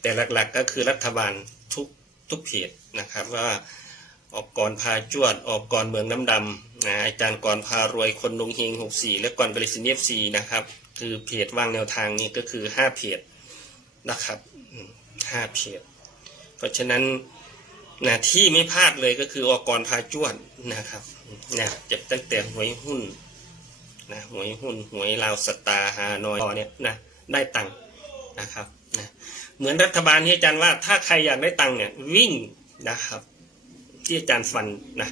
แต่หลักๆก็คือรัฐบาลทุกทุกเพจนะครับว่าออกก่อนพาจวด ออกก่อนเมืองน้ำดำนะอาจารย์ก่อนพารวยคนดงเฮงหกสี่และก่อนบริษัทเอฟซีนะครับ คือเพจวางแนวทางนี้ก็คือห้าเพจนะครับห้าเพจเพราะฉะนั้นนะที่ไม่พลาดเลยก็คือออกก่อนพาจวดนะครับนะจะตั้งแต่หวยหุ้นนะหวยหุ้นหวยลาวสตาร์ฮานอยเนี่ยนะได้ตังค์นะครับนะ เหมือนรัฐบาลที่อาจารย์ว่า ถ้าใครอยากได้ตังค์เนี่ยวิ่งนะครับ ที่อาจารย์ฟันนะ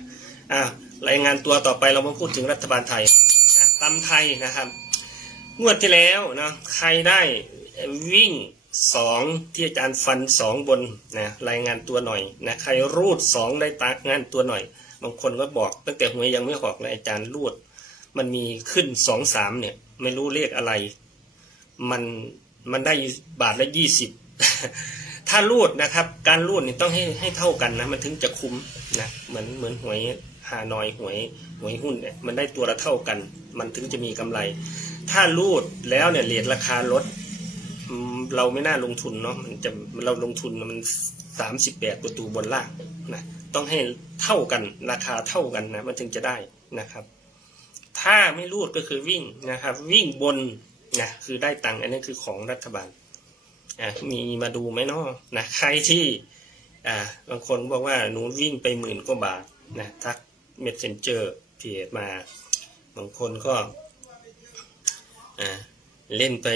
อ่ารายงานตัวต่อไปเรามาพูดถึงรัฐบาลไทยนะตำไทยนะครับงวดที่แล้วนะใครได้วิ่งสองที่อาจารย์ฟันสองบนนะรายงานตัวหน่อยนะใครรูดสองได้ตางานตัวหน่อย บางคนก็บอก ตั้งแต่หวยยังไม่ออกเลยอาจารย์รูด มันมีขึ้นสองสามเนี่ย ไม่รู้เลขอะไร มันมันได้บาทละยี่สิบ ถ้ารูดนะครับ การรูดนี่ต้องให้ให้เท่ากันนะ มันถึงจะคุ้มนะเหมือนเหมือนหวยฮานอยหวยหวยหุ้นเนี่ยมันได้ตัวละเท่ากัน มันถึงจะมีกำไร ถ้ารูดแล้วเนี่ยเหรียญราคาลดเราไม่น่าลงทุนเนาะมันจะเราลงทุนมันสามสิบแปดประตูบนล่างนะต้องให้เท่ากันราคาเท่ากันนะมันถึงจะได้นะครับ ถ้าไม่รูดก็คือวิ่งนะครับ วิ่งบนนะคือได้ตังค์อันนี้คือของรัฐบาล อะมีมาดูไหมเนาะนะใครที่อ่าบางคนบอกว่าหนูวิ่งไปหมื่นกว่าบาทนะทักเมสเซนเจอร์เพจมา บางคนก็อ่าเล่นไป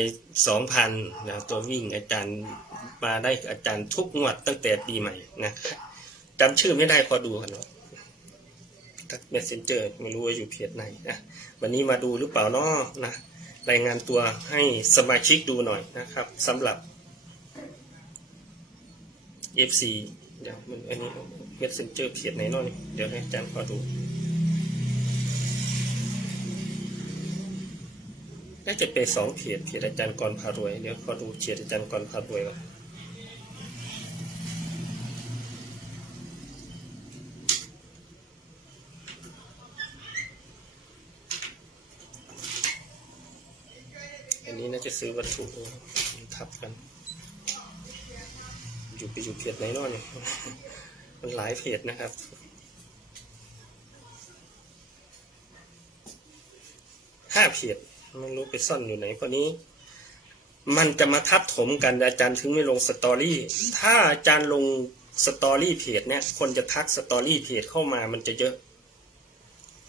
สองพันนะตัววิ่งอาจารย์มาได้อาจารย์ทุกงวดตั้งแต่ปีใหม่นะจำชื่อไม่ได้พอดูกันเนาะทักเมสเซนเจอร์ไม่รู้ว่าอยู่เพจไหนนะวันนี้มาดูหรือเปล่านาะนะรายงานตัวให้สมาชิกดูหน่อยนะครับสำหรับ FC เดี๋ยวมันอันนี้เมสเซนเจอร์เพจไหนนาะนี่เดี๋ยวให้อาจารย์ขอดูน่าจะเป็นสองเพจเพจอาจารย์กรพารวยเดี๋ยวขอดูเพจอาจารย์กรพารวยก่อนอันนี้น่าจะซื้อวัตถุทับกัน อยู่ไปอยู่เพจไหนนาะเนี่ยมันหลายเพจนะครับห้าเพจไม่รู้ไปซ่อนอยู่ไหนพรานี้ มันจะมาทับถมกันอาจารย์ถึงไม่ลงสตอรี่ ถ้าอาจารย์ลงสตอรี่เพจเนี่ย คนจะทักสตอรี่เพจเข้ามามันจะเยอะ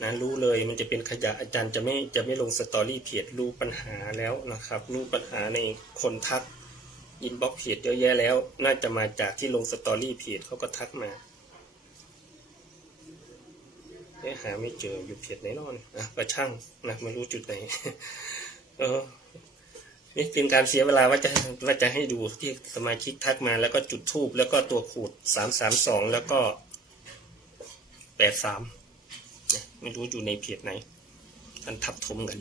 นะรู้เลยมันจะเป็นขยะอาจารย์จะไม่จะไม่ลงสตอรี่เพจรู้ปัญหาแล้วนะครับ รู้ปัญหาในคนทัก อินบ็อกเพจเยอะแยะแล้ว น่าจะมาจากที่ลงสตอรี่เพจเขาก็ทักมาเอ๊หาไม่เจออยู่เพจไหนนอนอะประช่างนะไม่รู้จุดไหน เออ นี่เป็นการเสียเวลาว่าจะว่าจะให้ดูที่สมาชิกทักมาแล้วก็จุดทูบแล้วก็ตัวขูดสามสามสองแล้วก็แปดสามไม่รู้อยู่ในเพจไหนกันทับถมกัน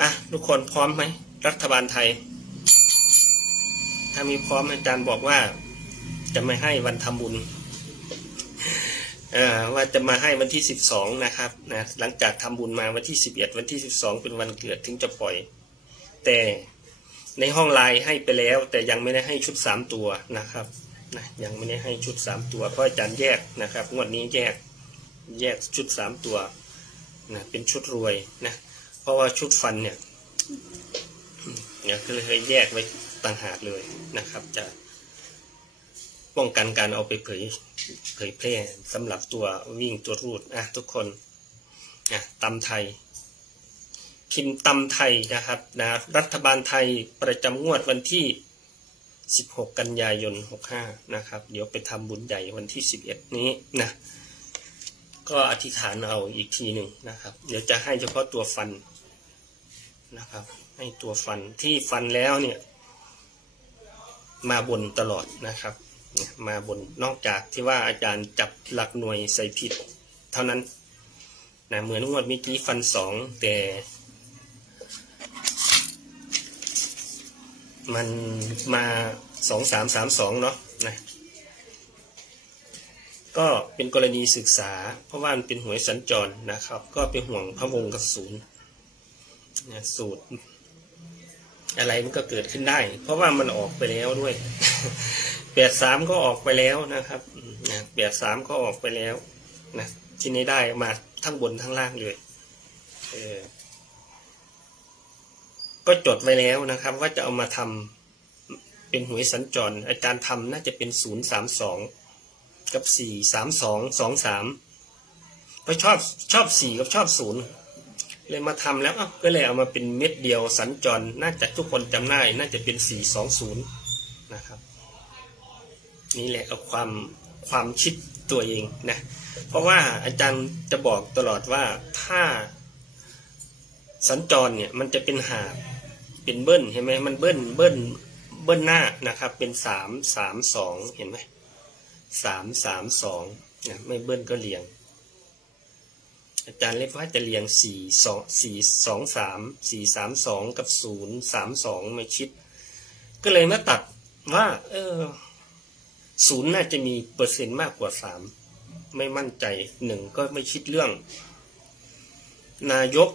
อะ ทุกคนพร้อมไหม รัฐบาลไทย ถ้ามีพร้อมอาจารย์บอกว่า จะไม่ให้วันทำบุญว่าจะมาให้วันที่สิบสองนะครับนะหลังจากทำบุญมาวันที่สิบเอ็ดวันที่สิบสองเป็นวันเกิดถึงจะปล่อย แต่ในห้องไลน์ให้ไปแล้ว แต่ยังไม่ได้ให้ชุดสามตัวนะครับนะยังไม่ได้ให้ชุดสามตัว เพราะอาจารย์แยกนะครับงวดนี้แยกแยกชุดสามตัวนะเป็นชุดรวยนะเพราะว่าชุดฟันเนี่ยเนี่ยก็เลยแยกไว้ ต่างหากเลยนะครับ จะป้องกันการเอาไปเผยเผยแพร่สำหรับตัววิ่งตัวรูดอะทุกคนอะตำไทย พิมพ์ตำไทยนะครับนะรัฐบาลไทยประจำงวดวันที่ 16 กันยายน 65 นะครับ เดี๋ยวไปทำบุญใหญ่วันที่ 11 นี้นะก็อธิษฐานเอาอีกทีหนึ่งนะครับ เดี๋ยวจะให้เฉพาะตัวฟันนะครับ ให้ตัวฟันที่ฟันแล้วเนี่ย มาบนตลอดนะครับ มาบนนอกจากที่ว่าอาจารย์จับหลักหน่วยใส่ผิด เท่านั้นนะเหมือนงวดเมื่อกี้ฟันสองแต่ มันมาสองสามสามสองเนาะนะก็เป็นกรณีศึกษา เพราะว่ามันเป็นหวยสัญจรนะครับ ก็เป็นห่วงพระวงศ์กับศูนย์เนี่ยสูตร อะไรมันก็เกิดขึ้นได้ เพราะว่ามันออกไปแล้วด้วยแปดสามก็ออกไปแล้วนะครับนะแปดสามก็ออกไปแล้วนะที่นี้ได้มาทั้งบนทั้งล่างเลยเออก็จดไว้แล้วนะครับ ว่าจะเอามาทำเป็นหวยสัญจร อาจารย์ทำน่าจะเป็นศูนย์สามสองกับสี่สามสองสองสามเพราะชอบชอบสี่กับชอบศูนย์ เลยมาทำแล้วก็เลยเอามาเป็นเม็ดเดียวสัญจร น่าจะทุกคนจำได้น่าจะเป็น 420 นะครับ นี่แหละเอาความความคิดตัวเองนะเพราะว่าอาจารย์จะบอกตลอดว่าถ้าสัญจรเนี่ยมันจะเป็นหาบเป็นเบิ้ลเห็นไหมมันเบิ้ลเบิ้ลเบิ้ลหน้านะครับ เป็นสามสามสองเห็นไหมสามสามสองนะไม่เบิ้ลก็เรียง อาจารย์เล็กว่าจะเรียงสี่สองสี่สองสามสี่สามสองกับศูนย์สามสองไม่ชิด ก็เลยมาตัดว่า เออศูนย์น่าจะมีเปอร์เซ็นต์มากกว่าสามไม่มั่นใจหนึ่งก็ไม่คิดเรื่อง นายก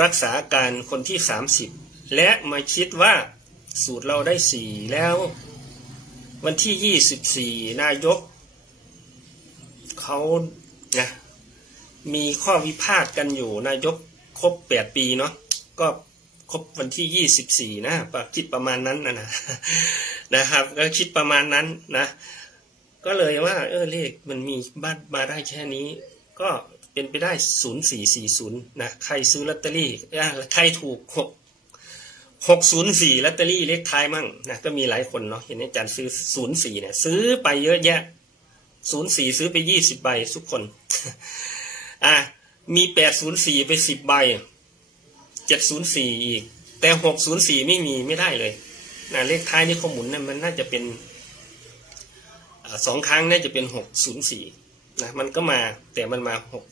รักษาการคนที่สามสิบและมาคิดว่าสูตรเราได้สี่แล้ว วันที่ยี่สิบสี่นายกเขานะ มีข้อวิพาทกันอยู่นายกครบแปดปีเนาะก็ครบวันที่ยี่สิบสี่นะประคิดประมาณนั้นนะนะนะครับ ก็คิดประมาณนั้นนะ ก็เลยว่าเออเลขมันมีบ้านมาได้แค่นี้ ก็เป็นไปได้ศูนย์สี่สี่ศูนย์นะใครซื้อลอตเตอรี่ใครถูกหกหกศูนย์สี่ลอตเตอรี่เลขท้ายมั่งนะก็มีหลายคนเนาะเห็นอาจารย์ซื้อศูนย์สี่เนี่ย ซื้อไปเยอะแยะศูนย์สี่ซื้อไปยี่สิบใบทุกคน อะมีแปดศูนย์สี่ไปสิบใบเจ็ดศูนย์สี่อีก แต่หกศูนย์สี่ไม่มีไม่ได้เลยนะเลขท้ายนี่ข้อมูลนี่มันน่าจะเป็นอสองครั้งน่าจะเป็นหกศูนย์สี่นะมันก็มาแต่มันมาหก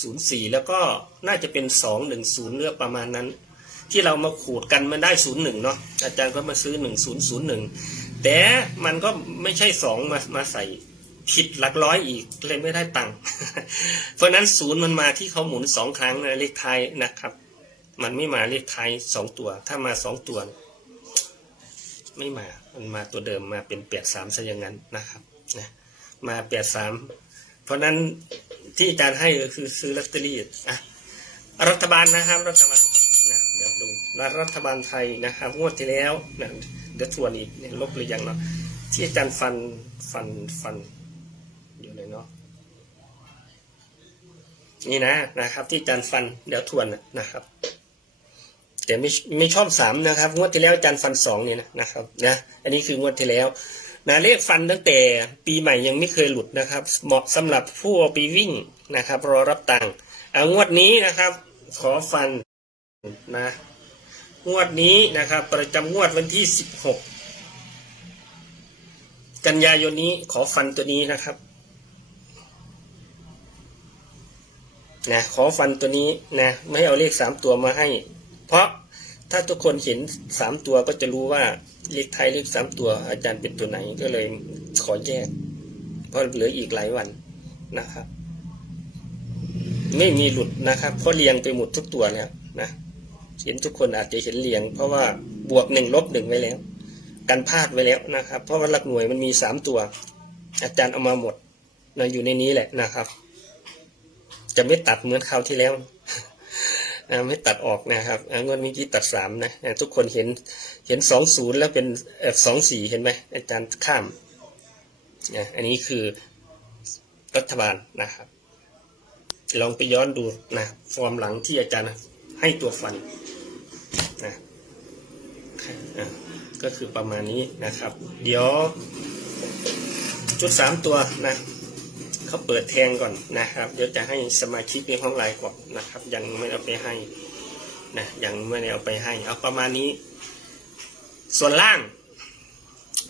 ศูนย์สี่แล้วก็น่าจะเป็นสองหนึ่งศูนย์เลือกประมาณนั้น ที่เรามาขูดกันมันได้ศูนย์หนึ่งเนาะอาจารย์ก็มาซื้อหนึ่งศูนย์ศูนย์หนึ่งแต่มันก็ไม่ใช่สองมามาใส่ ผิดหลักร้อยอีกเลยไม่ได้ตังค์เพราะนั้นศูนย์มันมาที่เขาหมุนสองครั้งนะเลขไทยนะครับ มันไม่มาเลขไทยสองตัว ถ้ามาสองตัว ไม่มา มันมาตัวเดิมมาเป็นแปดสามซะอย่างนั้นนะครับนะมาแปดสามเพราะนั้นที่อาจารย์ให้ก็คือซื้อลอตเตอรี่อะรัฐบาลนะครับรัฐบาลนะเดี๋ยวดูรัฐบาลไทยนะครับงวดที่แล้วนะเดี๋ยวทวนอีกลบหรือยังเนาะที่อาจารย์ฟันฟันฟัน อยู่เลยเนาะ นี่นะนะครับ ที่จารย์ฟันเดี๋ยวทวนนะครับ แต่ไม่ไม่ชอบสามนะครับ งวดที่แล้วจารย์ฟันสองเนี่ยนะครับนะอันนี้คืองวดที่แล้วนะเลขฟันตั้งแต่ปีใหม่ยังไม่เคยหลุดนะครับ เหมาะสำหรับผู้เอาไปวิ่งนะครับ รอรับตังค์เอางวดนี้นะครับ ขอฟันนะงวดนี้นะครับ ประจำงวดวันที่สิบหกกันยายนนี้ขอฟันตัวนี้นะครับ นะขอฟันตัวนี้นะไม่ให้เอาเลขสามตัวมาให้ เพราะถ้าทุกคนเห็นสามตัวก็จะรู้ว่าเลขไทยเลขสามตัวอาจารย์เป็นตัวไหนก็เลยขอแยก เพราะเหลืออีกหลายวันนะครับ ไม่มีหลุดนะครับ เพราะเรียงไปหมดทุกตัวแล้วนะเห็นทุกคนอาจจะเห็นเรียง เพราะว่าบวกหนึ่งลบหนึ่งไว้แล้ว กันพลาดไว้แล้วนะครับ เพราะว่าหลักหน่วยมันมีสามตัว อาจารย์เอามาหมดนะอยู่ในนี้แหละนะครับ จะไม่ตัดเหมือนคราวที่แล้วนะไม่ตัดออกนะครับงวดเมื่อกี้ตัดสามนะทุกคนเห็นเห็นสองศูนย์แล้วเป็นสองสี่เห็นไหมอาจารย์ข้ามนะอันนี้คือรัฐบาลนะครับ ลองไปย้อนดูนะฟอร์มหลังที่อาจารย์ให้ตัวฟันนะอะก็คือประมาณนี้นะครับ เดี๋ยวจุดสามตัวนะ เขาเปิดแทงก่อนนะครับ เดี๋ยวจะให้สมาชิกในห้องไลน์ก่อนนะครับ ยังไม่เอาไปให้นะยังไม่ได้เอาไปให้ เอาประมาณนี้ ส่วนล่าง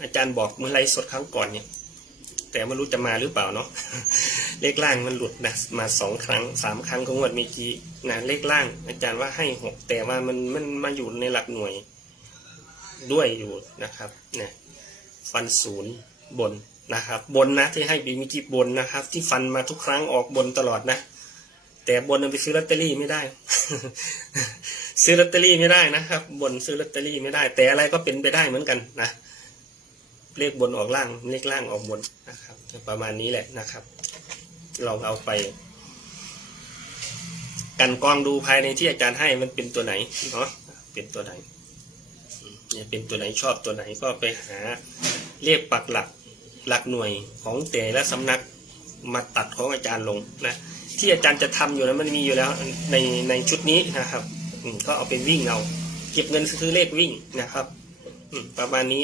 อาจารย์บอกเมื่อไรสดครั้งก่อนเนี่ย แต่ไม่รู้จะมาหรือเปล่าเนาะเลขล่างมันหลุดนะมาสองครั้งสามครั้งของงวดเมื่อกี้นะเลขล่าง อาจารย์ว่าให้หกแต่ว่ามันมันมาอยู่ในหลักหน่วยด้วยอยู่นะครับเนี่ยฟันศูนย์บน นะครับ บนนะที่ให้บีมิจิบนนะครับ ที่ฟันมาทุกครั้งออกบนตลอดนะ แต่บนเอาไปซื้อลอตเตอรี่ไม่ได้ ซื้อลอตเตอรี่ไม่ได้นะครับ บนซื้อลอตเตอรี่ไม่ได้ แต่อะไรก็เป็นไปได้เหมือนกันนะเลขบนออกล่างเลขล่างออกบนนะครับ ประมาณนี้แหละนะครับลองเอาไป กันกรองดูภายในที่อาจารย์ให้มันเป็นตัวไหนเนาะเป็นตัวไหนเนี่ยเป็นตัวไหนชอบตัวไหนก็ไปหาเลขปักหลัก หลักหน่วยของแต่ละสำนักมาตัดของอาจารย์ลงนะที่อาจารย์จะทำอยู่นั้นมันมีอยู่แล้วในในชุดนี้นะครับก็เอาเป็นวิ่งเอาเก็บเงินซื้อเลขวิ่งนะครับประมาณนี้